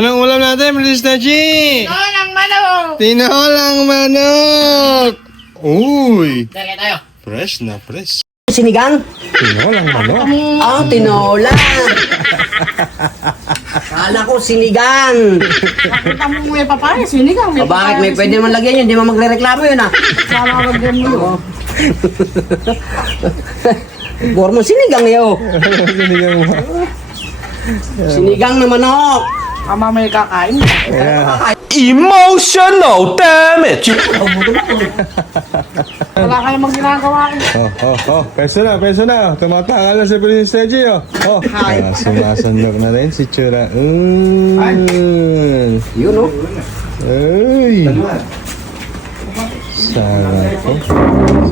Anong ulam natin, Princess Tachi? Tinolang manok! Tinolang manok! Uy! Dali tayo. Fresh na fresh. Sinigang? Tinolang manok. Ah, tinola. Kala ko sinigang. Nakita mo mo yung papaya, sinigang. O bakit may pwede naman lagyan yun? Hindi mo magre-reklamo yun ah. Sama lagyan mo yun. Bormo sinigang yun. Sinigang mo. Sinigang na manok. Ama may kakain. Yeah. Emotional damage. Wala kayo mang ginagawa. Peso na. Tumatakal na si Princess Tachi, oh. Sumasandok na rin si Chura. Yun oh. Ay! Sarap po.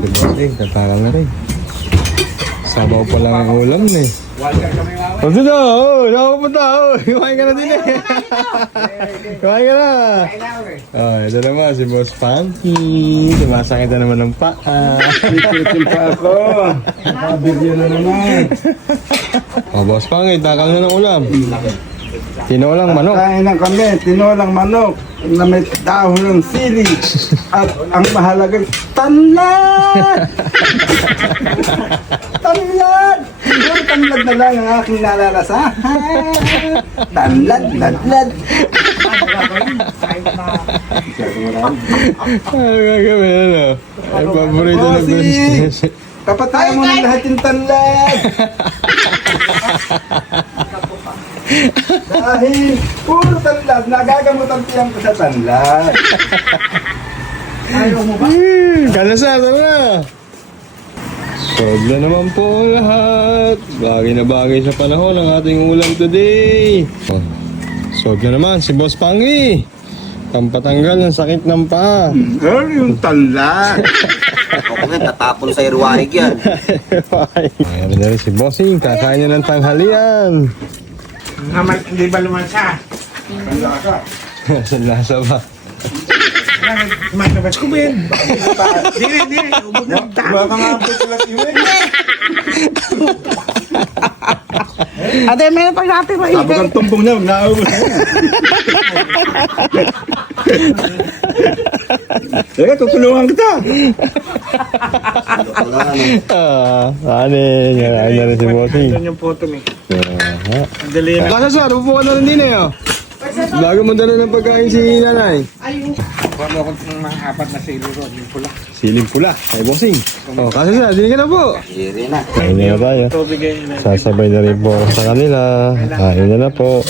Si Bossing, tatakal na rin. Sabaw pa lang ang ulam eh. Pagod na! Nakapunta! Kumain ka na din eh! Kumain ka na! Ito naman si Boss Funky. Sumasakit na naman ng paa. Ikutin pa ako. Mabigyan na naman. Boss Funky, takal na ng ulam. Tinolang manok. Kain na kami, tinolang manok na may dahon ng sili. At ang mahalagang tanlad! Tanlad! Yung tanlad na lang ang aking nalalasahan. Tanlad, ladlad. Ano gagawin ano? Ay, paborito na Princess. Kapatayan mo ng lahat yung tanlad. Dahil puro tanlad, nagagamutan tiyang ko sa tanlad. Kalasa, tara! Solve na naman po ang lahat. Bagay na bagay sa panahon ang ating ulam today. Solve na naman si Boss Pangi. Pampatanggal ng sakit ng paa. Yung tanlad. Ako nga, tatapon sa irwaig yan. Mayroon na rin si Bossing. Kakain niya ng tanghalian. Hindi ba lumansa? Sa lasa ba? Baka nga po sila iwin. Ate, meron pag natin mo Sabi kang tumbong niya, naubos. Teka, tutulungan kita. Kanin. Kakain na rin si Bossing. yung photo ni. Kasasar, upo ka na rin din eh. Bago mo dala ng pagkain si nanay. Kuha mo ako ng mga apat na silo ron, yung pula. Siling pula. Ay, Bossing. Kasasar, sinin ka na po. Hiri na. Kain na tayo. Sasabay na rin po ako sa kanila. Kain na po.